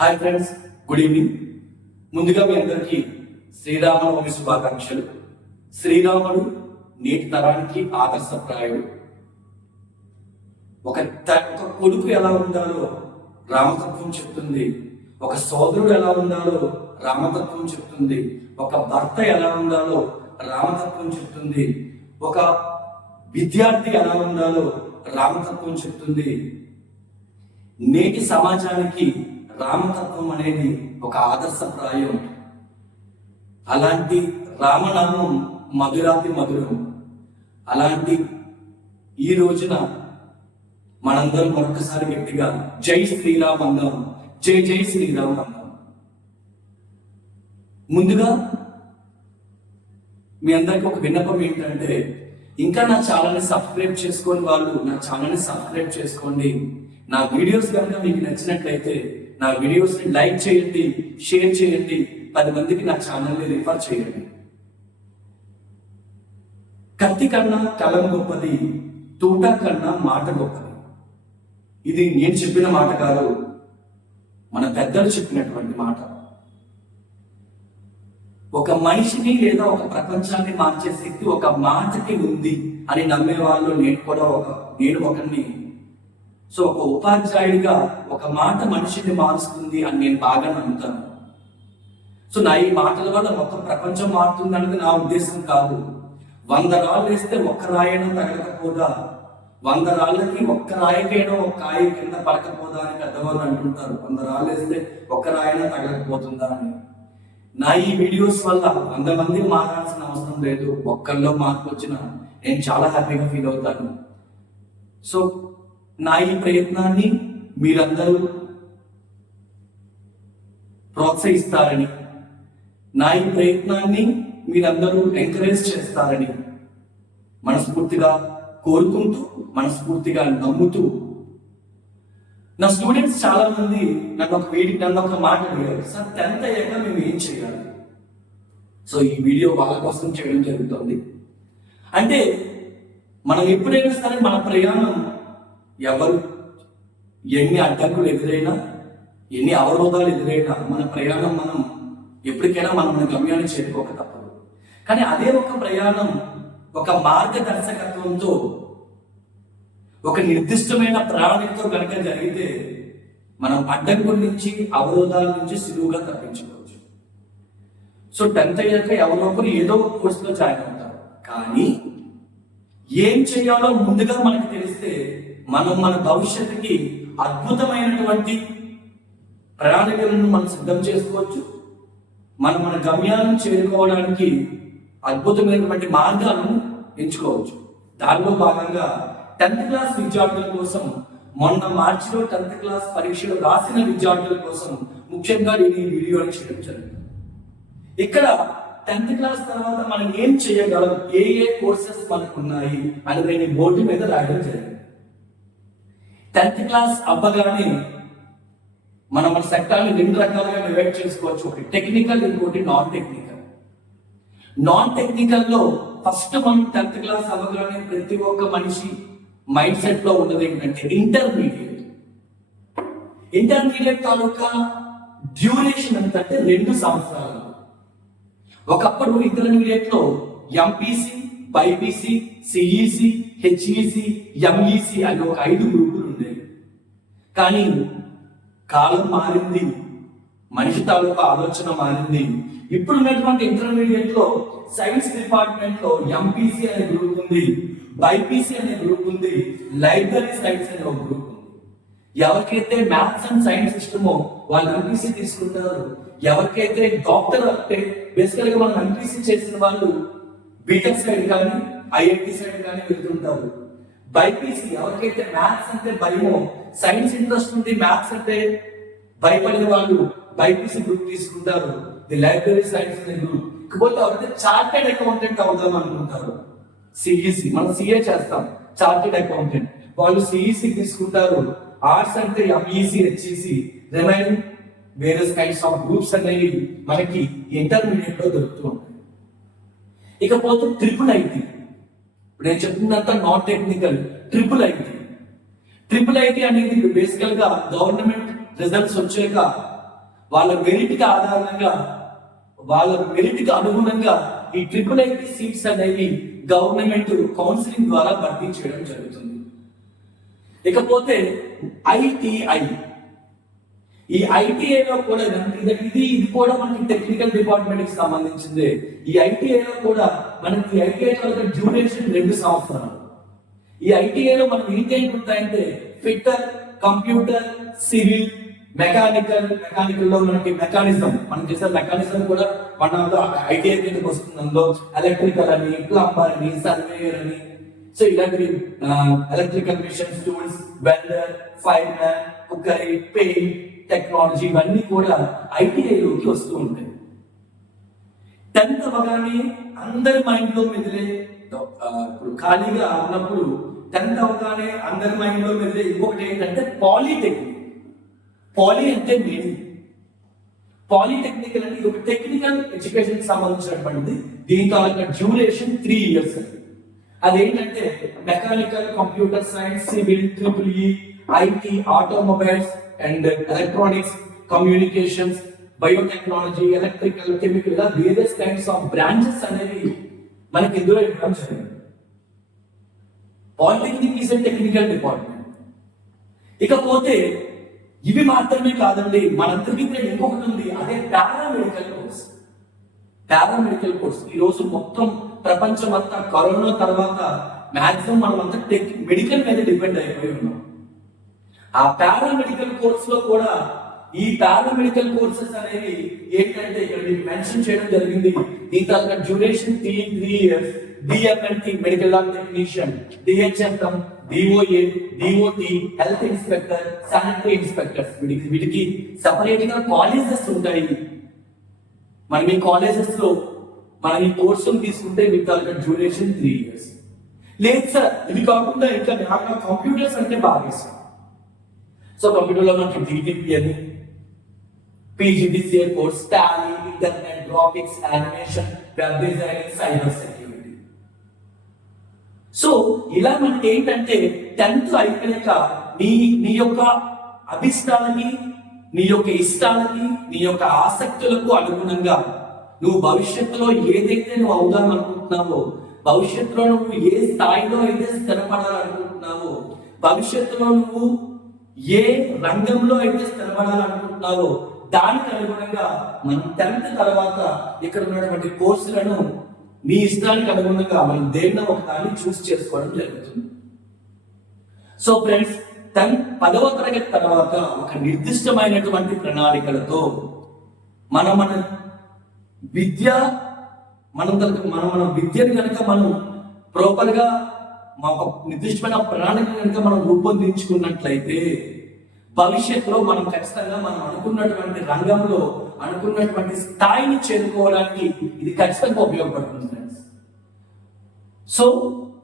Hi friends, good evening. ముందుగా మీ అందరికీ శ్రీరామనవమి శుభాకాంక్షలు. శ్రీరాముడు నేటి తరానికి ఆదర్శప్రాయుడు. ఒక కొడుకు ఎలా ఉండాలో రామతత్వం చెప్తుంది, ఒక సోదరుడు ఎలా ఉండాలో రామతత్వం చెప్తుంది, ఒక భర్త ఎలా ఉండాలో రామతత్వం చెప్తుంది, ఒక విద్యార్థి ఎలా ఉండాలో రామతత్వం చెప్తుంది. నేటి సమాజానికి రామతత్వం అనేది ఒక ఆదర్శప్రాయం. అలాంటి రామనామం మధురాతి మధురం. అలాంటి ఈ రోజున మనందరం మరొకసారి గట్టిగా జై శ్రీరామ్ అందాం, జై జై శ్రీరామ్ అందాం. ముందుగా మీ అందరికి ఒక విన్నపం ఏంటంటే, ఇంకా నా ఛానల్ని సబ్స్క్రైబ్ చేసుకోని వాళ్ళు నా ఛానల్ని సబ్స్క్రైబ్ చేసుకోండి. నా వీడియోస్ కనుక మీకు నచ్చినట్లయితే నా వీడియోస్ని లైక్ చేయండి, షేర్ చేయండి, 10 మందికి నా ఛానల్ని రిఫర్ చేయండి. కత్తి కన్నా కలం గొప్పది, తూట కన్నా మాట గొప్పది. ఇది నేను చెప్పిన మాట కాదు, మన పెద్దలు చెప్పినటువంటి మాట. ఒక మనిషిని లేదా ఒక ప్రపంచాన్ని మార్చే శక్తి ఒక మాటకి ఉంది అని నమ్మే వాళ్ళు నేను ఒకరిని. సో ఒక ఉపాధ్యాయుడిగా ఒక మాట మనిషిని మారుస్తుంది అని నేను బాగా నమ్ముతాను. సో నా ఈ మాటల వల్ల మొత్తం ప్రపంచం మారుతుంది అనేది నా ఉద్దేశం కాదు. 100 రాళ్ళు వేస్తే ఒక్క రాయైనా తగలకపోదా, 100 రాళ్ళకి ఒక్క రాయికైనా ఒక కాయ కింద పడకపోదా అని పెద్దవాళ్ళు అంటుంటారు. 100 రాళ్ళు వేస్తే ఒక్క రాయైనా తగలకపోతుందా అని. నా ఈ వీడియోస్ వల్ల 100 మందిని మారాల్సిన అవసరం లేదు. ఒక్కళ్ళలో మార్పు వచ్చినా నేను చాలా హ్యాపీగా ఫీల్ అవుతాను. సో నా ఈ ప్రయత్నాన్ని మీరందరూ ప్రోత్సహిస్తారని, నా ఈ ప్రయత్నాన్ని మీరందరూ ఎంకరేజ్ చేస్తారని మనస్ఫూర్తిగా కోరుకుంటూ, మనస్ఫూర్తిగా నమ్ముతూ, నా స్టూడెంట్స్ చాలా మంది నన్ను ఒక మాట అడిగారు, సార్ 10th అయ్యాక మేము ఏం చేయాలి? సో ఈ వీడియో వాళ్ళ కోసం చేయడం జరుగుతుంది. అంటే మనం ఎప్పుడైనా సరే మన ప్రయాణం ఎవరు ఎన్ని అడ్డంకులు ఎదురైనా, ఎన్ని అవరోధాలు ఎదురైనా మన ప్రయాణం ఎప్పటికైనా మన గమ్యాన్ని చేరుకోక తప్పదు. కానీ అదే ఒక ప్రయాణం ఒక మార్గదర్శకత్వంతో, ఒక నిర్దిష్టమైన ప్రణాళికతో కనుక జరిగితే మనం అడ్డంకుల నుంచి, అవరోధాల నుంచి సులువుగా తప్పించుకోవచ్చు. సో 10th అయ్యాక ఎవరో ఒకరు ఏదో ఒక కోర్సులో జాయిన్ అవుతారు. కానీ ఏం చేయాలో ముందుగా మనకు తెలిస్తే మన భవిష్యత్తుకి అద్భుతమైనటువంటి ప్రణాళికలను మనం సిద్ధం చేసుకోవచ్చు. మన గమ్యాలను చేరుకోవడానికి అద్భుతమైనటువంటి మార్గాలను ఎంచుకోవచ్చు. దానిలో భాగంగా 10th క్లాస్ విద్యార్థుల కోసం, మొన్న మార్చిలో 10th క్లాస్ పరీక్షలు రాసిన విద్యార్థుల కోసం ముఖ్యంగా నేను ఈ వీడియోని చేయడం జరిగింది. ఇక్కడ 10th క్లాస్ తర్వాత మనం ఏం చేయగలం, ఏ కోర్సెస్ మనకు ఉన్నాయి అని నేను బోర్డు మీద రాయడం జరిగింది. 10th క్లాస్ అవ్వగానే మన సెక్టార్ని 2 రకాలుగా డివైడ్ చేసుకోవచ్చు. ఒకటి టెక్నికల్, ఇంకోటి నాన్ టెక్నికల్. నాన్ టెక్నికల్లో ఫస్ట్ మనం 10th క్లాస్ అవ్వగానే ప్రతి ఒక్క మనిషి మైండ్ సెట్ లో ఉన్నది ఏంటంటే ఇంటర్మీడియట్. ఇంటర్మీడియట్ తాలూకా డ్యూరేషన్ అంటే 2 సంవత్సరాలు. ఒకప్పుడు ఇంటర్మీడియట్ లో MPC, BiPC, CEC, HEC, MEC అని ఒక 5 గ్రూపులు ఉండేవి. కానీ కాలం మారింది, మనిషి తాలూకా ఆలోచన మారింది. ఇప్పుడు ఉన్నటువంటి ఇంటర్మీడియట్ లో సైన్స్ డిపార్ట్మెంట్ లో ఎంపీసీ అనే గ్రూప్ ఉంది, బైపీసీ అనే గ్రూప్ ఉంది, లైబ్రరీ సైన్స్ అనే ఒక గ్రూప్ ఉంది. ఎవరికైతే మ్యాథ్స్ అండ్ సైన్స్ ఇష్టమో వాళ్ళు ఎంపీసీ తీసుకుంటారు. ఎవరికైతే డాక్టర్ అంటే బేసికల్ గా మనం ఎంపీసీ చేసిన వాళ్ళు బీటెక్ సైడ్ కానీ, ఐఐటి సైడ్ కానీ వెళ్తుంటారు. బైపీసీ ఎవరికైతే మ్యాథ్స్ అంటే భయమో, సైన్స్ ఇంట్రెస్ట్ ఉంది, మ్యాథ్స్ అంటే భయపడిన వాళ్ళు బైపీసీ గ్రూప్ తీసుకుంటారు, ది లైబ్రరీ సైన్స్ అనే గ్రూప్. ఇకపోతే ఎవరైతే చార్టెడ్ అకౌంటెంట్ అవుదాం అనుకుంటారు, సిఈసి, మనం సిఏ చేస్తాం, చార్టెడ్ అకౌంటెంట్, వాళ్ళు సిఈసి తీసుకుంటారు. ఆర్ట్స్ అంటే MEC, HEC, remaining various kinds of groups అనేవి మనకి ఇంటర్మీడియట్ లో దొరుకుతూ ఉంటాయి. ఇకపోతే ట్రిపుల్ ఐటీ, నేను చెప్తున్నంత నాన్ టెక్నికల్. ట్రిపుల్ ఐటీ అనేది బేసికల్ గా గవర్నమెంట్ రిజల్ట్స్ వచ్చాక వాళ్ళ మెరిట్ ఆధారంగా వాళ్ళ మెరిట్ అనుగుణంగా ఈ IIIT సీట్స్ అనేవి గవర్నమెంట్ కౌన్సిలింగ్ ద్వారా భర్తీ చేయడం జరుగుతుంది. ఇకపోతే ITI, ఈ ITIలో కూడా ఇది కూడా మనకి టెక్నికల్ డిపార్ట్మెంట్ కి సంబంధించింది. ఈ ITIలో కూడా మనకి ITI డ్యూరేషన్ 2 సంవత్సరాలు. ఈ ITIలో మనం ఏంటేంటి ఉంటాయంటే ఫిట్టర్, కంప్యూటర్, సివిల్, మెకానికల్ లో మనకి మెకానిజం, మనం చేసే మెకానిజం కూడా మన ITI కిందకి వస్తుంది. అందులో ఎలక్ట్రికల్ అని, ప్లంబర్ అని, సర్వేయర్ అని, సో ఇలాంటి electrical machines, tools, welder, fireman, cookery, paint, technology ఇవన్నీ కూడా ITIలోకి వస్తూ ఉంటాయి. 10th అవగానే అందరి మైండ్ లో మెదిలే, ఇప్పుడు ఖాళీగా ఉన్నప్పుడు 10th అవగానే అందరి మైండ్ లో మెదిలే ఇంకొకటి ఏంటంటే పాలిటెక్నిక్. పాలి అంటే మీనింగ్, పాలిటెక్నికల్ అంటే ఒక టెక్నికల్ ఎడ్యుకేషన్ సంబంధించినటువంటిది. దీని తాలూకా డ్యూరేషన్ 3 years. అదేంటంటే mechanical, computer science, civil, EEE, IT, automobiles and electronics, communications, biotechnology, electrical, chemical, ఇలా వేరియస్ కైండ్స్ ఆఫ్ బ్రాంచెస్ అనేవి మనకి ఇందులో ఇవ్వడం జరిగింది. Polytechnic is a technical department. ఇకపోతే ఇవి మాత్రమే కాదండి, మనందరికీ ఇంకొకటి ఉంది, అదే పారామెడికల్ కోర్స్. పారామెడికల్ కోర్స్ ఈ రోజు మొత్తం ప్రపంచం అంతా కరోనా తర్వాత మాక్సిమం మనం అంతా మెడికల్ మీద డిపెండ్ అయిపోయి ఉన్నాం. ఆ పారామెడికల్ కోర్స్ లో కూడా ఈ పారామెడికల్ కోర్సెస్ అనేవి ఏంటంటే ఇక్కడ మీకు మెన్షన్ చేయడం జరిగింది. దీని తర్వాత duration 3 years. DMLT medical lab technician, DHMM, DOA, DOT, health inspector, sanitary inspectors, వీటికి సపరేట్ గా కాలేజెస్ ఉంటాయి. మనం ఈ కాలేజెస్ లో మనం ఈ కోర్సును తీసుకుంటే మీకు తాలూకా డ్యూరేషన్ 3 years. లేదు సార్ ఇవి కాకుండా ఇంకా నాకు కంప్యూటర్స్ అంటే బాగా ఇష్టం. సో కంప్యూటర్ లో మనకి DTP అని, PGDCA course, Tally, internet, graphics, animation, web designing, cyber security. So ఇలా మనకి ఏంటంటే 10th అయిపోయాక నీ యొక్క అభిష్టాలకి, నీ యొక్క ఇష్టాలకి, నీ యొక్క ఆసక్తులకు అనుగుణంగా నువ్వు భవిష్యత్తులో ఏదైతే నువ్వు అవుదాం అనుకుంటున్నావో, భవిష్యత్తులో నువ్వు ఏ స్థాయిలో అయితే స్థిరపడాలనుకుంటున్నావో, భవిష్యత్తులో నువ్వు ఏ రంగంలో అయితే స్థిరపడాలనుకుంటున్నావో దానికి అనుగుణంగా మనం 10th తర్వాత ఇక్కడ ఉన్నటువంటి కోర్సులను నీ ఇష్టానికి అనుగుణంగా మనం దేన్నో ఒక దాన్ని చూస్ చేసుకోవడం జరుగుతుంది. సో ఫ్రెండ్స్, 10వ తరగతి తర్వాత ఒక నిర్దిష్టమైనటువంటి ప్రణాళికలతో మన విద్యను కనుక మనం ప్రాపర్ గా ఒక నిర్దిష్టమైన ప్రణాళిక కనుక మనం రూపొందించుకున్నట్లయితే భవిష్యత్తులో మనం ఖచ్చితంగా మనం అనుకున్నటువంటి రంగంలో అనుకున్నటువంటి స్థాయిని చేరుకోవడానికి ఇది ఖచ్చితంగా ఉపయోగపడుతుంది ఫ్రెండ్స్. సో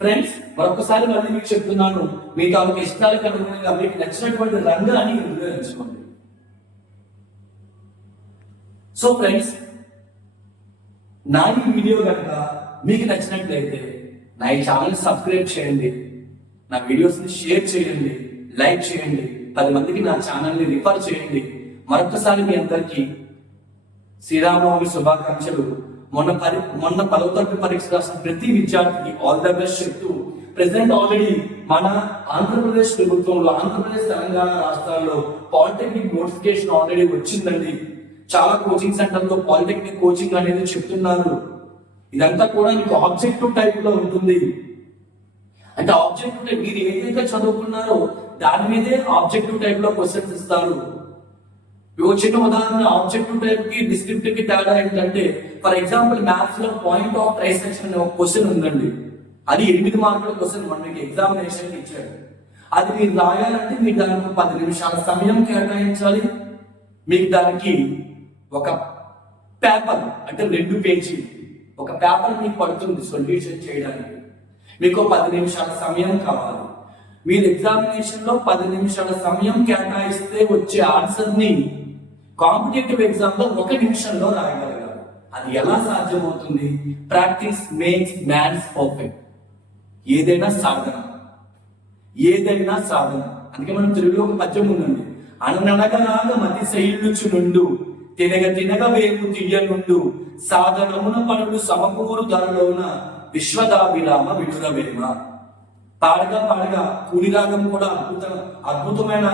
ఫ్రెండ్స్, మరొకసారి మళ్ళీ మీకు చెప్తున్నాను, మీ తాలూకు ఇష్టాలకు అనుగుణంగా మీకు నచ్చినటువంటి రంగాన్ని ఇందులో ఎంచుకోండి. సో ఫ్రెండ్స్, నా ఈ వీడియో కనుక మీకు నచ్చినట్లయితే నా ఈ ఛానల్ సబ్స్క్రైబ్ చేయండి, నా వీడియోస్ని షేర్ చేయండి, లైక్ చేయండి, 10 మందికి నా ఛానల్ని రిఫర్ చేయండి. మరొకసారి మీ అందరికీ శ్రీరామనవమి శుభాకాంక్షలు. మొన్న 10వ తరగతి పరీక్ష రాసిన ప్రతి విద్యార్థికి ఆల్ ద బెస్ట్ చెప్తూ, ప్రెసెంట్ ఆల్రెడీ మన ఆంధ్రప్రదేశ్ ప్రభుత్వంలో, ఆంధ్రప్రదేశ్ తెలంగాణ రాష్ట్రాల్లో పాలిటెక్నిక్ నోటిఫికేషన్ ఆల్రెడీ వచ్చిందండి. చాలా కోచింగ్ సెంటర్లో పాలిటెక్నిక్ కోచింగ్ అనేది చెప్తున్నారు. ఇదంతా కూడా మీకు ఆబ్జెక్టివ్ టైప్ లో ఉంటుంది. అంటే ఆబ్జెక్టివ్ టైప్ మీరు ఏదైతే చదువుకున్నారో దాని మీదే ఆబ్జెక్టివ్ టైప్ లో క్వశ్చన్స్ ఇస్తారు. చిన్న ఉదాహరణ, ఆబ్జెక్టివ్ టైప్ కి డిస్క్రిప్టివ్ కి తేడా ఏంటంటే, ఫర్ ఎగ్జాంపుల్ మ్యాథ్స్ లో పాయింట్ ఆఫ్ ట్రైసెక్షన్ అనే ఒక క్వశ్చన్ ఉందండి. అది 8 మార్కుల క్వశ్చన్ మన మీకు ఎగ్జామినేషన్ ఇచ్చాడు. అది మీరు రాయాలంటే మీకు దానికి 10 నిమిషాల సమయం కేటాయించాలి. మీకు దానికి ఒక పేపర్ అంటే 2 పేజీ ఒక పేపర్ మీకు పడుతుంది సొల్యూషన్ చేయడానికి. మీకు 10 నిమిషాల సమయం కావాలి. మీరు ఎగ్జామినేషన్ లో 10 నిమిషాల సమయం కేటాయిస్తే వచ్చే ఆన్సర్ ని కాంపిటేటివ్ ఎగ్జామ్ లో 1 నిమిషంలో రాయగలగాలి. అది ఎలా సాధ్యమవుతుంది? Practice makes mans perfect. ఏదైనా సాధన. అందుకే మనం తెలుగులో ఒక పద్యం ఉందండి, అనననగనాగ మతి శైలుచు నుండు తినగ తినగ వేపు తీయనుండు సాధనమున పనులు సమకూరు ధరలోన విశ్వదాభిరామ విడురవేమ. పాడగా పాడగా కూలి రాగం కూడా అద్భుతమైన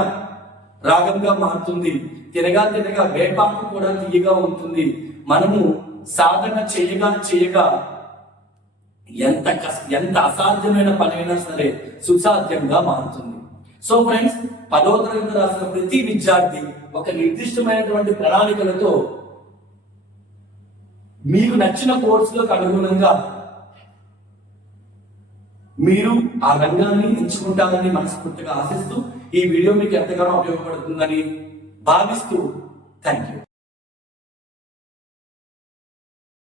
రాగంగా మారుతుంది. తినగా తినగా వేపాకు కూడా తీయగా ఉంటుంది. మనము సాధన చేయగా ఎంత అసాధ్యమైన పనైనా సరే సుసాధ్యంగా మారుతుంది. సో ఫ్రెండ్స్, 10వ తరగతి రాసిన ప్రతి విద్యార్థి ఒక నిర్దిష్టమైనటువంటి ప్రణాళికలతో మీకు నచ్చిన కోర్సులకు అనుగుణంగా మీరు ఆ రంగాన్ని ఎంచుకుంటారని మనస్ఫూర్తిగా ఆశిస్తూ ఈ వీడియో మీకు ఎంతగానో ఉపయోగపడుతుందని భావిస్తూ థ్యాంక్ యూ.